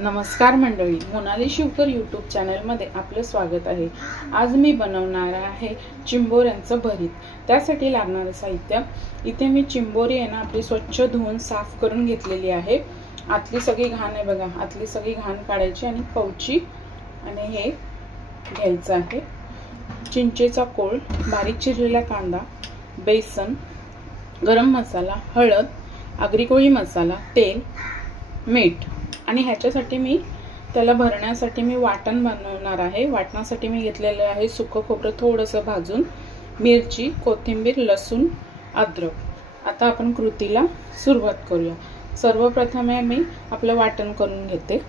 नमस्कार मंडळी, मोनाली शिवकर यूट्यूब चॅनलमध्ये आपलं स्वागत आहे। आज मी बनवणार आहे चिंबोऱ्यांचं भरीत। त्यासाठी लागणारे साहित्य, इथे मी चिंबोरी आहे ना आपली स्वच्छ धुवून साफ करून घेतलेली आहे। आतली सगळी घाण आहे बघा, आतली सगळी घाण काढायची आणि कवची आणि हे घ्यायचं आहे। चिंचेचा कोळ, बारीक चिरलेला कांदा, बेसन, गरम मसाला, हळद, आगरी कोळी मसाला, तेल, मीठ आणि ह्याच्यासाठी मी त्याला भरण्यासाठी मी वाटण बनवणार आहे। वाटणासाठी मी घेतलेले आहे सुकं खोबरं थोडंसं भाजून, मिरची, कोथिंबीर, लसूण, अद्रक। आता आपण कृतीला सुरुवात करूया। सर्वप्रथम मी आपलं वाटण करून घेते।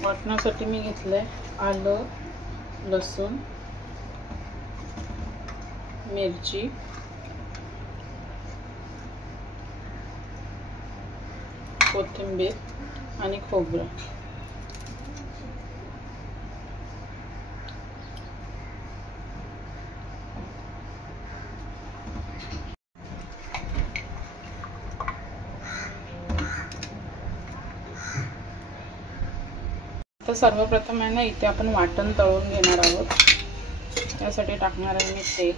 वाटणासाठी मी घेतलंय आलं, लसूण, मिरची, कोथिंबीर आणि खोबरं। तर सर्वप्रथम आहे ना इथे आपण वाटण तळून घेणार आहोत। त्यासाठी टाकणार आहे मी तेल,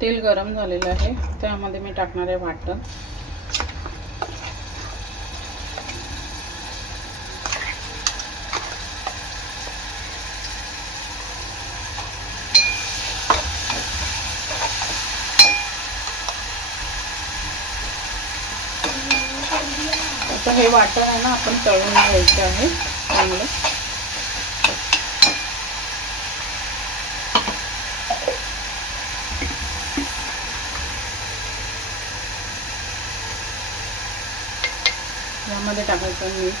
तेल गरम झालेलं आहे, त्यामध्ये मी टाकणार आहे वाटण। आता हे वाटण आहे ना आपण तळून घ्यायचं आहे चांगलं। यामध्ये टाकायचं मीठ,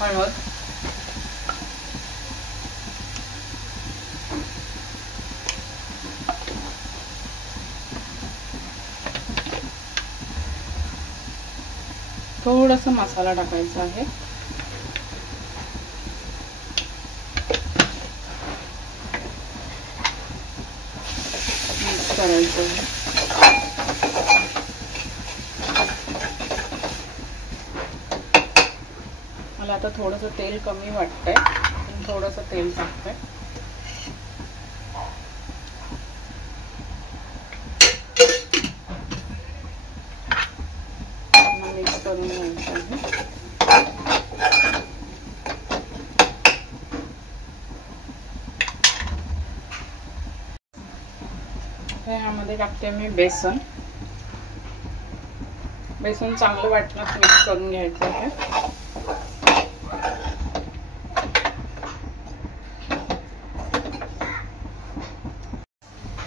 हळद, थोडासा मसाला टाकायचा आहे, मिक्स करायचं आहे। मला आता थोडंसं तेल कमी वाटतंय, पण थोडंसं तेल टाकतंय। मिक्स करून घ्यायचं आहे। यामध्ये टाकते मी बेसन। बेसन चांगलं वाटणात मिक्स करून घ्यायचं आहे।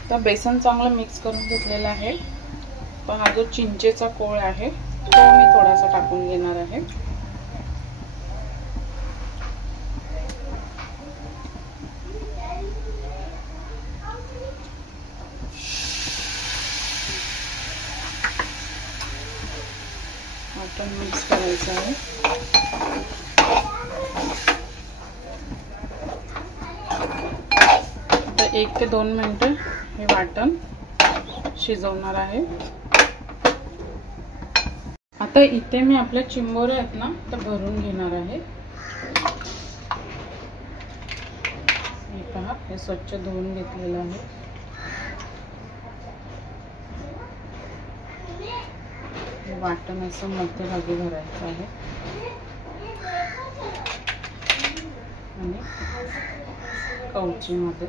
तर बेसन चांगलं मिक्स करून घेतलेलं आहे। तर हा जो चिंचेचा कोळ आहे तो मी थोडासा टाकून घेणार आहे। वाटण मिक्स करायचं आहे। तर 1 ते 2 मिनिटं हे वाटण शिजवणार आहे। आता इथे मी आपल्या चिंबोऱ्या आहेत ना तर भरून घेणार आहे। हे पहा, हे स्वच्छ धुवून घेतलेलं आहे। हे वाटण असं मध्यभागी भरायचं आहे आणि कवचीमध्ये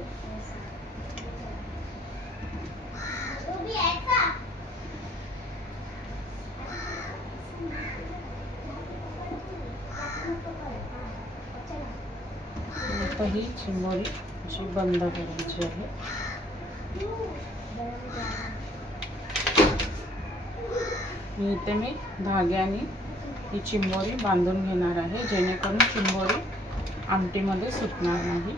आता ही चिंबोरी अशी बंद करायची आहे. इथे मी धाग्याने ही चिंबोरी बांधून घेणार आहे, जेणेकरून चिंबोरी आमटीमध्ये सुटणार नाही.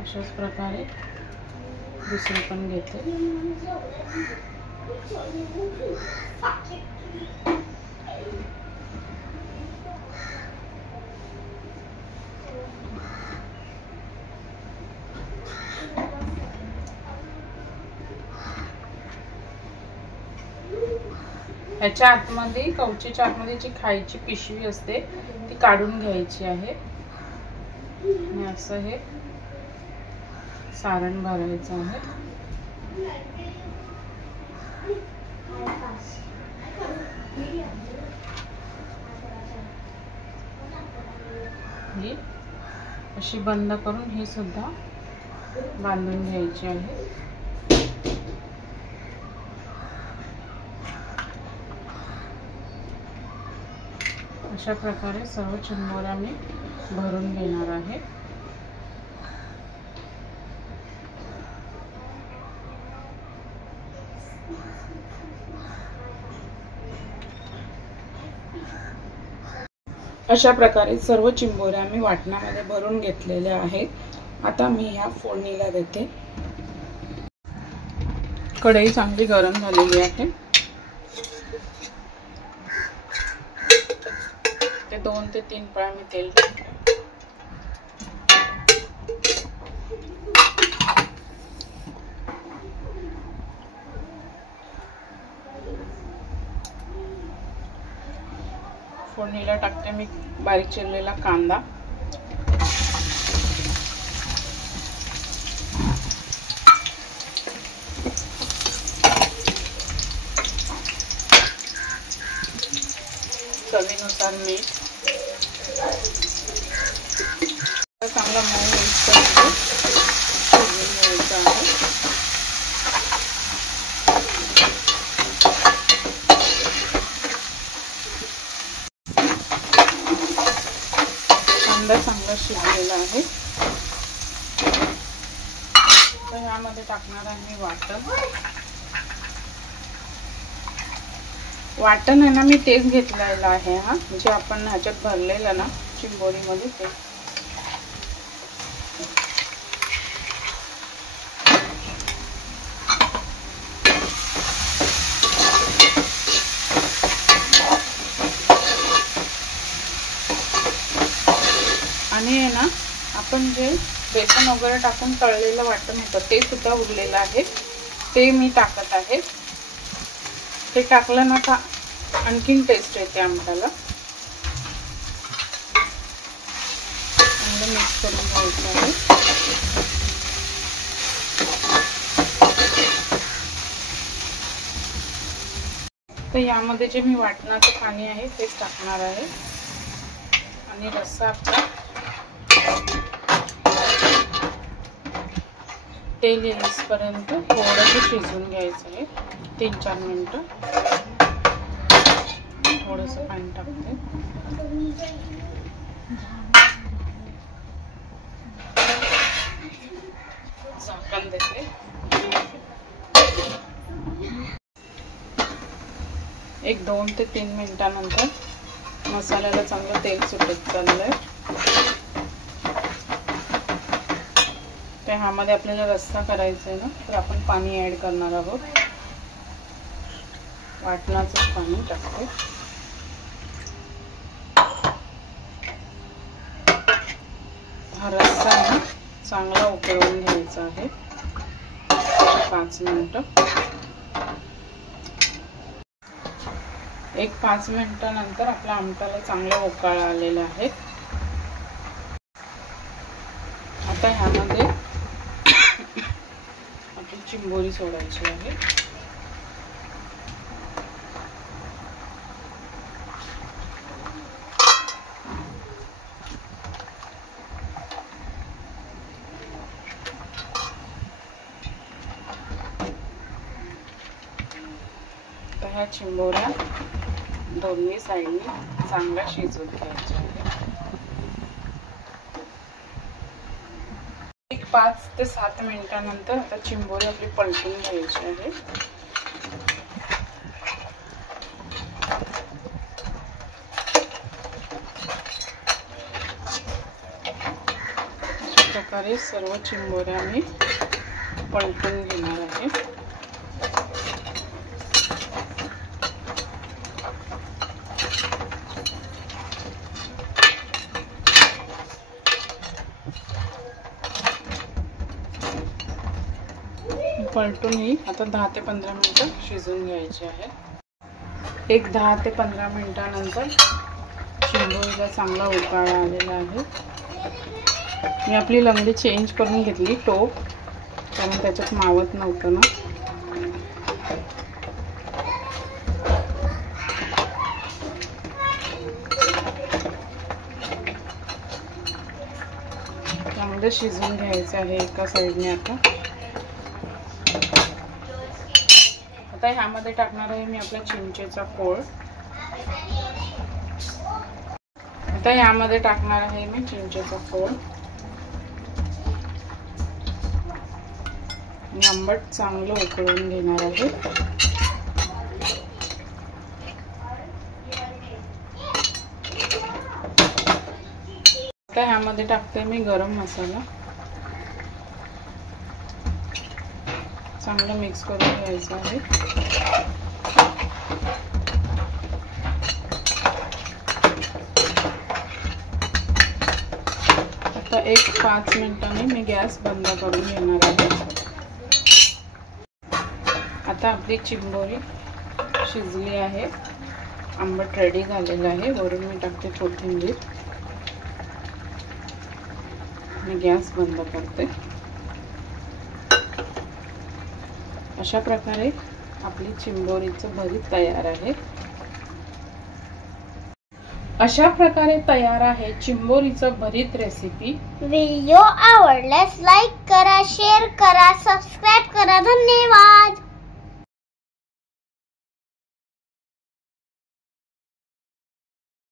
अशाच प्रकारे दुसरी पण घेते. ह्याच्या आतमध्ये, कवचीच्या आतमध्ये जी खायची पिशवी असते ती काढून घ्यायची आहे. आणि असं हे सारण भरायचं आहे. ही अशी बंद करून ही सुद्धा बांधून घ्यायची आहे. अशा प्रकारे सर्व चिंबोऱ्या मी भरून घेणार आहे. अशा प्रकारे सर्व चिंबोऱ्या मी वाटणामध्ये भरून घेतलेल्या आहेत. आता मी ह्या फोडणीला देते. कढई चांगली गरम झालेली आहे. ते 2 ते 3 पळा मी तेल टाकते. फोडणीला टाकते मी बारीक चिरलेला कांदा, चवीनुसार मीठ, चांगला मऊ होईपर्यंत शिजवून घ्यायचं आहे. कांदा चांगला शिजलेला आहे. तर ह्यामध्ये टाकणार आहे वाटण आहे ना, मी तेच घेतलेलं आहे. हा म्हणजे आपण ह्याच्यात भरलेलं ना चिंबोरीमध्ये ते. आणि आहे ना, आपण जे बेसन वगैरे टाकून तळलेलं वाटण होतं ते सुद्धा उरलेलं आहे, ते मी टाकत आहे. ते टाकलं ना का आणखीन टेस्ट येते आमच्याला. चांगलं मिक्स करून घ्यायचं आहे. तर यामध्ये जे मी वाटणाचं पाणी आहे तेच टाकणार आहे. आणि रस्सा आपला तेल येईपर्यंत थोडंसं शिजवून घ्यायचं आहे. 3-4 मिनिटं. थोडंसं पाणी टाकते. झाकण देते. 1-2 ते 3 मिनिटांनंतर मसाल्याला चांगलं तेल सुटत चाललंय. तर ह्यामध्ये आपल्याला रस्सा करायचा आहे ना, तर आपण पाणी ऍड करणार आहोत. वाटणाचं पाणी टाकते. हा रस्सा आहे ना चांगला उकळवून घ्यायचा आहे 5 मिनिटं. 1-5 मिनिटांनंतर आपल्या आमटाला चांगला उकळा आलेला आहे. आता ह्यामध्ये आपली चिंबोरी सोडायची आहे. ह्या चिंबोऱ्या दोन्ही साईडनी चांगल्या शिजवून घ्यायच्या आहेत. 5 ते 7 मिनिटांनंतर आता चिंबोरी आपली पलटून घ्यायची आहे. अशा प्रकारे सर्व चिंबोऱ्या मी पलटून घेणार आहे. पलटून ही आता 10 ते 15 मिनिटं शिजवून घ्यायचे आहे. एक 10 ते 15 मिनिटांनंतर चिंबोरीला चांगला उकाळा आलेला आहे. मी आपली लंगडी चेंज करून घेतली टोप, कारण त्याच्यात मावत नव्हतं ना. चांगलं शिजवून घ्यायचं आहे एका साईडने. आता ह्यामध्ये टाकणार आहे मी आपला चिंचेचा कोळ. आता ह्यामध्ये टाकणार आहे मी चिंचेचा कोळ आणि आंबट चांगलं उकळून घेणार आहे. आता ह्यामध्ये टाकते मी गरम मसाला. चांगलं मिक्स करून घ्यायचं आहे. आता एक 5 मिनिटांनी मी गॅस बंद करून घेणार आहे. आता आपली चिंबोरी शिजली आहे, आंबट रेडी झालेलं आहे. वरून मी टाकते कोथिंबीर आणि गॅस बंद करते. अशा प्रकारे आपली चिंबोरीचं भरीत तयार आहे. अशा प्रकारे तयार आहे चिंबोरीचं भरीत रेसिपी. व्हिडिओ आवडल्यास लाईक करा, शेअर करा, सबस्क्राईब करा. धन्यवाद.